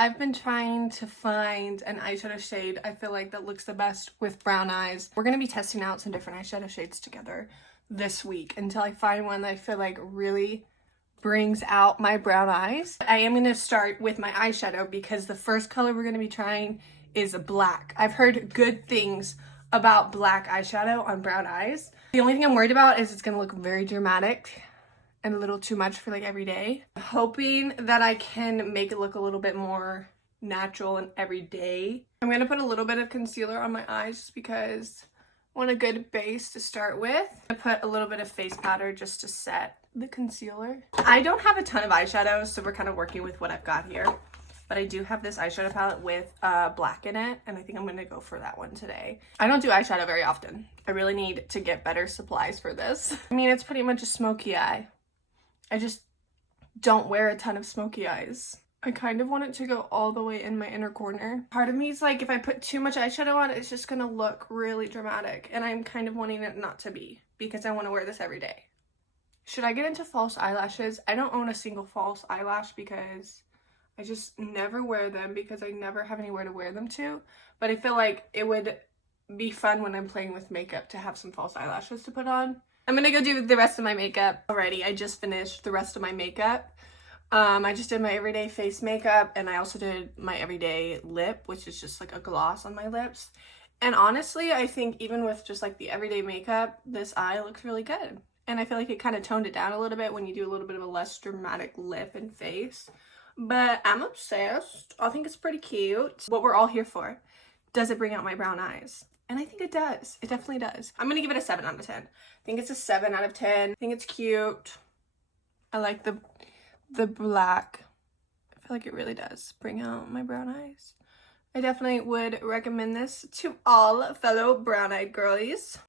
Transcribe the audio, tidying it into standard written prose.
I've been trying to find an eyeshadow shade I feel like that looks the best with brown eyes. We're going to be testing out some different eyeshadow shades together this week until I find one that I feel like really brings out my brown eyes. I am going to start with my eyeshadow because the first color we're going to be trying is black. I've heard good things about black eyeshadow on brown eyes. The only thing I'm worried about is it's going to look very dramatic and a little too much for like every day. I'm hoping that I can make it look a little bit more natural and everyday. I'm gonna put a little bit of concealer on my eyes just because I want a good base to start with. I put a little bit of face powder just to set the concealer. I don't have a ton of eyeshadows, so we're kind of working with what I've got here. But I do have this eyeshadow palette with black in it, and I think I'm gonna go for that one today. I don't do eyeshadow very often. I really need to get better supplies for this. I mean, it's pretty much a smoky eye. I just don't wear a ton of smoky eyes. I kind of want it to go all the way in my inner corner. Part of me is like, if I put too much eyeshadow on, it's just gonna look really dramatic. And I'm kind of wanting it not to be because I want to wear this every day. Should I get into false eyelashes? I don't own a single false eyelash because I just never wear them because I never have anywhere to wear them to. But I feel like it would be fun when I'm playing with makeup to have some false eyelashes to put on. I'm gonna go do the rest of my makeup. Alrighty, I just finished the rest of my makeup. I just did my everyday face makeup and I also did my everyday lip, which is just like a gloss on my lips. And honestly, I think even with just like the everyday makeup, this eye looks really good. And I feel like it kind of toned it down a little bit when you do a little bit of a less dramatic lip and face. But I'm obsessed. I think it's pretty cute. What we're all here for. Does it bring out my brown eyes? And I think it does. It definitely does. I'm gonna give it a 7 out of 10. I think it's a 7 out of 10. I think it's cute. I like the black. I feel like it really does bring out my brown eyes. I definitely would recommend this to all fellow brown-eyed girlies.